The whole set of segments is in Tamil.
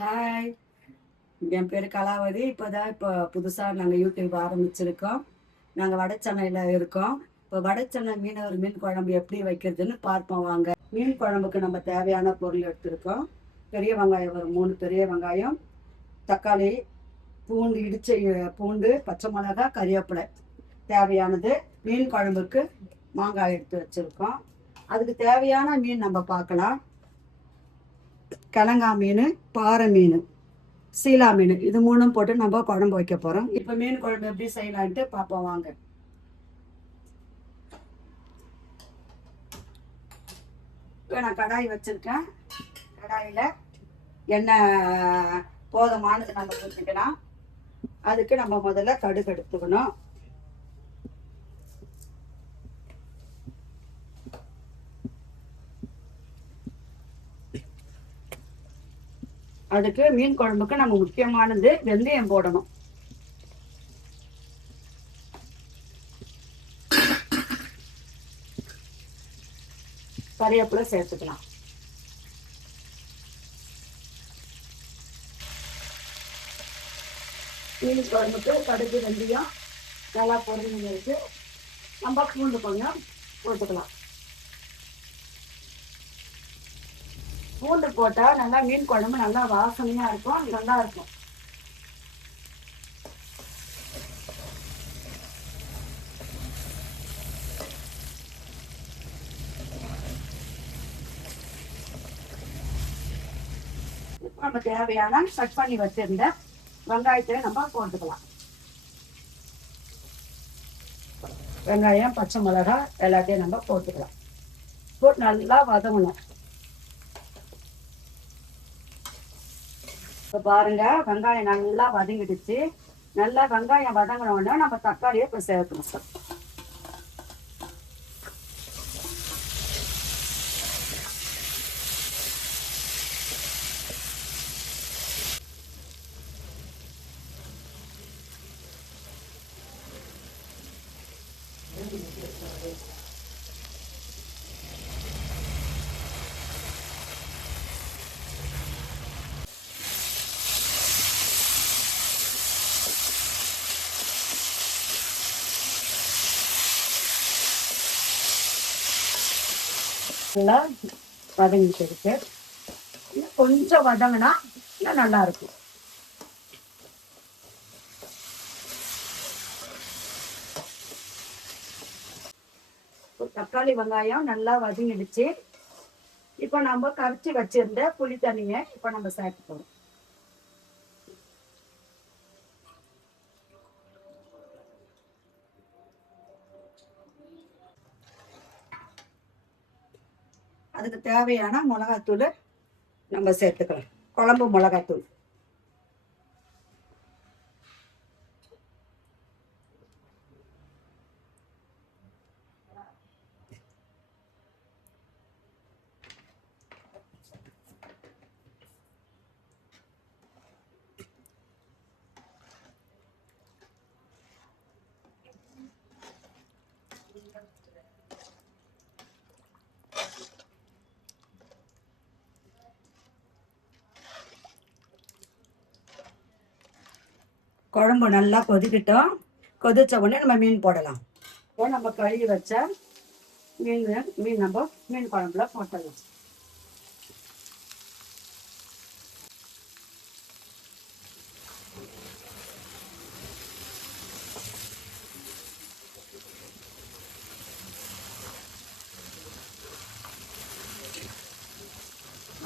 ஹாய், என் பேர் கலாவதி. இப்போ புதுசாக நாங்கள் யூடியூப் ஆரம்பிச்சிருக்கோம். நாங்கள் வடச்சென்னையில் இருக்கோம். இப்போ வடச்சென்னை மீனவர் மீன் குழம்பு எப்படி வைக்கிறதுன்னு பார்ப்போம் வாங்க. மீன் குழம்புக்கு நம்ம தேவையான பொருள் எடுத்திருக்கோம். பெரிய வெங்காயம் ஒரு 3 பெரிய வெங்காயம், தக்காளி, பூண்டு பூண்டு, பச்சை மிளகாய், கறிவேப்பிலை தேவையானது. மீன் குழம்புக்கு மாங்காய் எடுத்து வச்சுருக்கோம். அதுக்கு தேவையான மீன் நம்ம பார்க்கலாம். கிழங்கா மீன், பாறை மீன், சீலா மீன், இது 3 போட்டு நம்ம குழம்பு வைக்க போகிறோம். இப்போ மீன் குழம்பு எப்படி செய்யலான்ட்டு பார்ப்போம் வாங்க. இப்போ நான் கடாய் வச்சுருக்கேன். கடாயில் எண்ணெய் போதுமானது நம்ம ஊற்றிக்கலாம். அதுக்கு நம்ம முதல்ல கடுகு எடுத்துக்கணும். அதுக்கு மீன் குழம்புக்கு நம்ம முக்கியமானது வெந்தயம் போடணும். கறிவேப்பிலை சேர்த்துக்கலாம். மீன் குழம்புக்கு கடுகு வெந்தயம் நல்லா பொரிஞ்சு நம்ம பூண்டு கொஞ்சம் போட்டுக்கலாம். பூண்டு போட்டால் நல்லா மீன் குழம்பு நல்லா வாசனையாக இருக்கும், நல்லா இருக்கும். இப்போ நம்ம தேவையான கட் பண்ணி வச்சிருந்த வெங்காயத்தை நம்ம போட்டுக்கலாம். வெங்காயம், பச்சை மிளகாய் எல்லாத்தையும் நம்ம போட்டுக்கலாம். போட்டு நல்லா வதங்கணும். இப்போ பாருங்க, வெங்காயம் நல்லா வதங்கிடுச்சு. நல்லா வெங்காயம் வதங்கினோடனே நம்ம தக்காளியை இப்போ சேர்க்கணும். நல்லா வதங்கிட்டு இருக்கு. கொஞ்சம் வதங்கினா இன்னும் நல்லா இருக்கும். தக்காளி வெங்காயம் நல்லா வதங்கிடுச்சு. இப்போ நம்ம கரைச்சி வச்சிருந்த புளி தண்ணியை இப்போ நம்ம சேர்த்து போறோம். அதுக்கு தேவையான மிளகாத்தூள் நம்ம சேர்த்துக்கலாம். குழம்பு மிளகாத்தூள். குழம்பு நல்லா கொதிக்கிட்டோம். கொதிச்ச உடனே நம்ம மீன் போடலாம். இப்போ நம்ம கழுவி வச்ச மீன் நம்ம மீன் குழம்புல போட்டலாம்.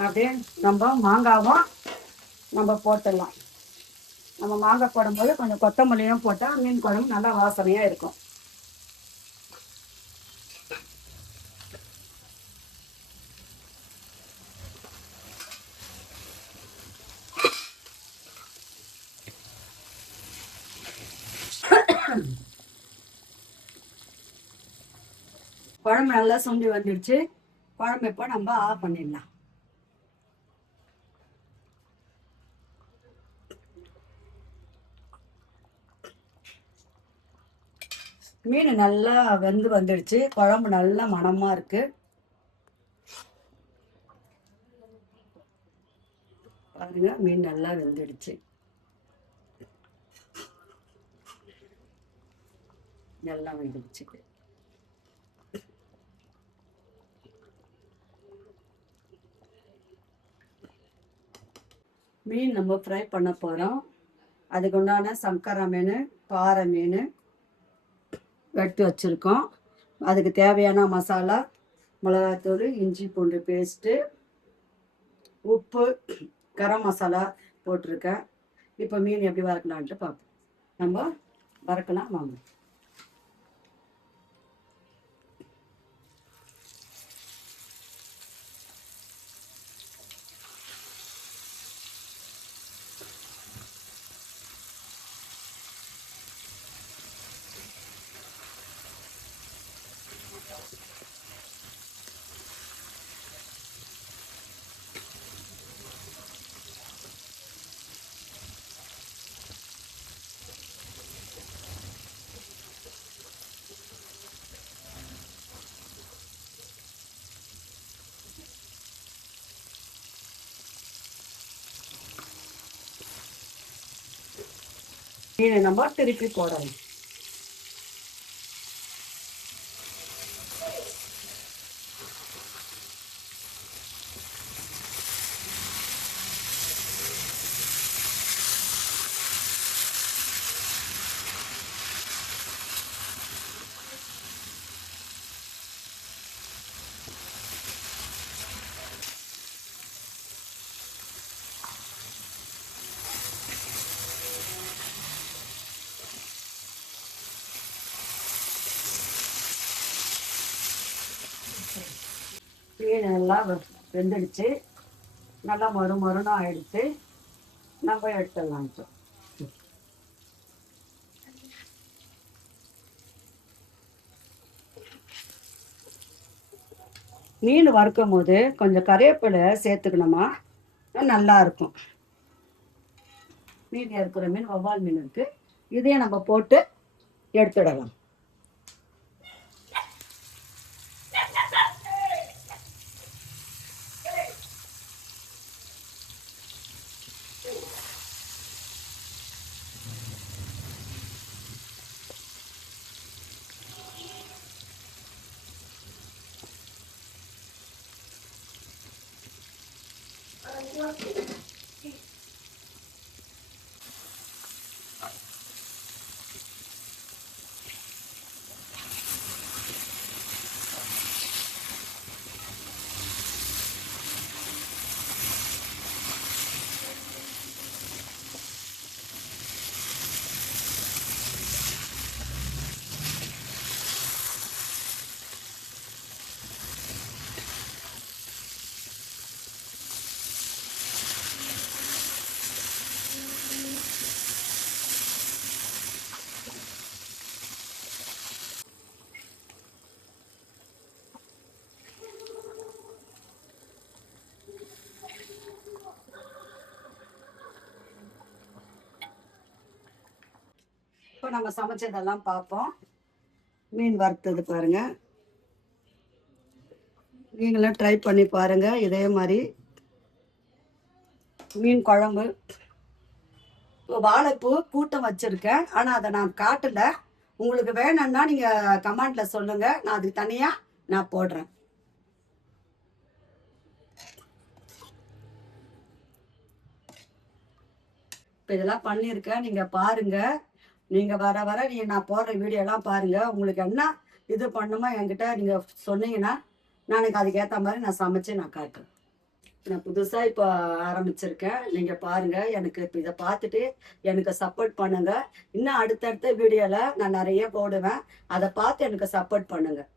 அப்படியே நம்ம மாங்காவும் நம்ம போட்டுடலாம். நம்ம மாங்காய் போடும்போது கொஞ்சம் கொத்தமல்லியும் போட்டால் மீன் குழம்பு நல்லா வாசனையாக இருக்கும். குழம்பு நல்லா சுண்டி வந்துடுச்சு. குழம்பு இப்போ நம்ம ஆஃப் பண்ணிடலாம். மீன் நல்லா வெந்து வந்துடுச்சு. குழம்பு நல்லா மணமா இருக்கு. பாருங்க, மீன் நல்லா வெந்துடுச்சு. நல்லா வெந்துடுச்சு. மீன் நம்ம ஃப்ரை பண்ண போகிறோம். அதுக்கு உண்டான சங்கரா மீன், பாறை மீன் எடுத்து வச்சுருக்கோம். அதுக்கு தேவையான மசாலா, மிளகாத்தூள், இஞ்சி பூண்டு பேஸ்ட்டு, உப்பு, கரம் மசாலா போட்டிருக்கேன். இப்போ மீன் எப்படி வறுக்கலான்ட்டு பார்ப்போம். நம்ம வறுக்கலாம் வாங்க. மீனை நம்ம திருப்பி போடணும். மீன் எல்லாம் வெந்துடுச்சு. நல்லா மறுமருன்னு ஆயிடுச்சு. நம்ம எடுத்துடலாம். மீன் வறுக்கும் போது கொஞ்சம் கறிவேப்பிலை சேர்த்துக்கணுமா, நல்லா இருக்கும். மீன் இருக்கிற மீன் வவ்வால் மீன் இருக்கு, இதையும் நம்ம போட்டு எடுத்துடலாம். இப்போ நம்ம சமைச்சதெல்லாம் பார்ப்போம். மீன் வறுத்தது பாருங்க, நீங்களும் ட்ரை பண்ணி பாருங்க. இதே மாதிரி மீன் குழம்பு, வாழைப்பூ கூட்டம் வச்சிருக்கேன், ஆனால் அதை நான் காட்டல. உங்களுக்கு வேணும்னா நீங்க கமெண்ட்ல சொல்லுங்க, நான் அதுக்கு தனியா நான் போடுறேன். இப்போ இதெல்லாம் பண்ணியிருக்கேன், நீங்க பாருங்க. நீங்க வர வர நான் போடுற வீடியோலாம் பாருங்க. உங்களுக்கு என்ன இது பண்ணுமோ என்கிட்ட நீங்க சொன்னீங்கன்னா நான் அதுக்கேற்ற மாதிரி நான் சமைச்சு நான் காட்டுறேன். நான் புதுசாக இப்போ ஆரம்பிச்சிருக்கேன். நீங்கள் பாருங்கள், எனக்கு இப்போ இதை பார்த்துட்டு எனக்கு சப்போர்ட் பண்ணுங்கள். இன்னும் அடுத்தடுத்த வீடியோவில் நான் நிறைய போடுவேன், அதை பார்த்து எனக்கு சப்போர்ட் பண்ணுங்கள்.